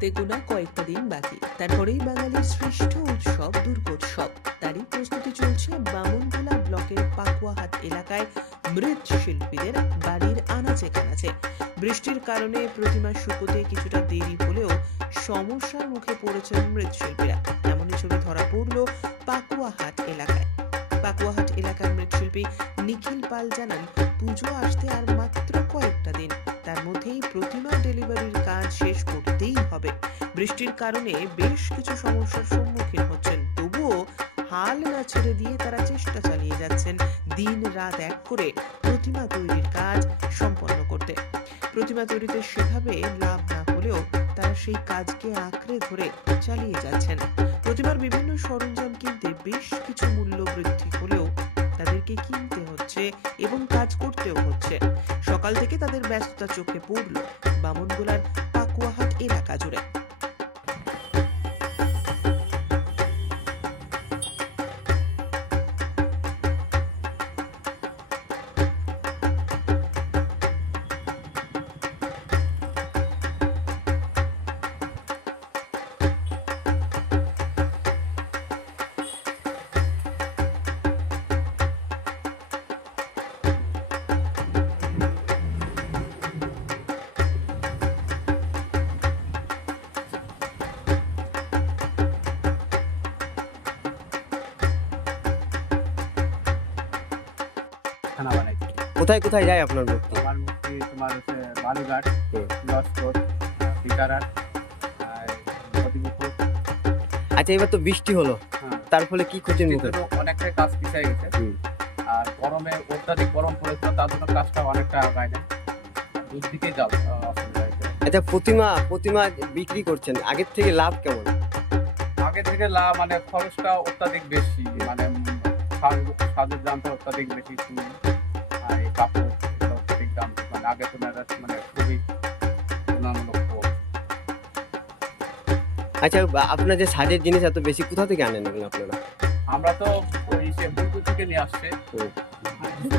বৈশাখী তারপরেই বাঙালির শ্রেষ্ঠ উৎসব দুর্গোৎসব। তারই প্রস্তুতি চলছে বামনগোলা ব্লকের পাকুয়াহাট এলাকায় মৃৎ শিল্পীদের বাড়ির আনাচে কানাচে। বৃষ্টির কারণে প্রতিমা শুকোতে কিছুটা দেরি হলেও সমস্যার মুখে পড়েছেন মৃৎশিল্পীরা এমনই ছবি ধরা পড়ল পাকুয়াহাট এলাকায়। পাকুয়াহাট এলাকার মৃৎশিল্পী নিখিল পাল জানান, পুজো আসতে আর মাত্র কয়েকটা দিন। তার মধ্যেই প্রতিমা ডেলিভারির কাজ শেষ করতেই হবে। বৃষ্টির কারণে বেশ কিছু সমস্যার সম্মুখীন হচ্ছেন। তবুও হাল না ছেড়ে দিয়ে তারা চেষ্টা চালিয়ে যাচ্ছেন দিন রাত এক করে প্রতিমা তৈরির কাজ সম্পন্ন করতে। প্রতিমা তৈরিতে সেভাবে লাভ না হলেও তারা সেই কাজকে আঁকড়ে ধরে চালিয়ে যাচ্ছেন। প্রতিমার বিভিন্ন সরঞ্জাম কিনতে বেশ কিছু মূল্য বৃদ্ধি হলেও তাদেরকে কিনতে হচ্ছে এবং কাজ করতেও হচ্ছে। সকাল থেকে তাদের ব্যস্ততা চোখে পড়ল। বামনগোলার পাকুয়াহাট এলাকা জুড়ে। খানা বানাইছি। কোথায় কোথায় যায় আপনার মূর্তি আমার মূর্তি তোমার হচ্ছে বালুঘাট। লস্কর আচ্ছা এবার তো বৃষ্টি হলো। হ্যাঁ। তার ফলে কি ক্ষতির মুখে? অনেকটাই কাজ পিছিয়ে গেছে। আর গরমে অত্যাধিক গরম পড়েছিল তার জন্য কাজটা অনেকটা আগায় না দুধ দিকেই যাও আচ্ছা প্রতিমা প্রতিমা বিক্রি করছেন আগের থেকে লাভ কেমন? আগে থেকে লাভ মানে খরচটা অত্যাধিক বেশি মানে উম, সাজ- সাজের দামটা অত্যাধিক বেশি। আর এই কাপড় অত্যাধিক দাম মানে আগে তুলনায় মানে খুবই তুলনামূলক আচ্ছা আপনার যে সাজের জিনিস এত বেশি কোথা থেকে আনেন এগুলো আপনারা? আমরা তো ওই বুলপুর থেকে নিয়ে আসছে।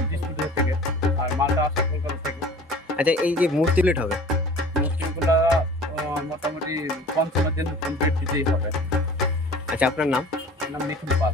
ডিস্ট্রিবিউটর থেকে। আর মালটা আসে কলকাতা থেকে। আচ্ছা এই যে মূর্তি প্লেট হবে মুসলিমগুলা মোটামুটি পঞ্চমের জন্য কমপ্লিট দিতেই হবে। আচ্ছা আপনার নাম? নাম নিখিল পাল।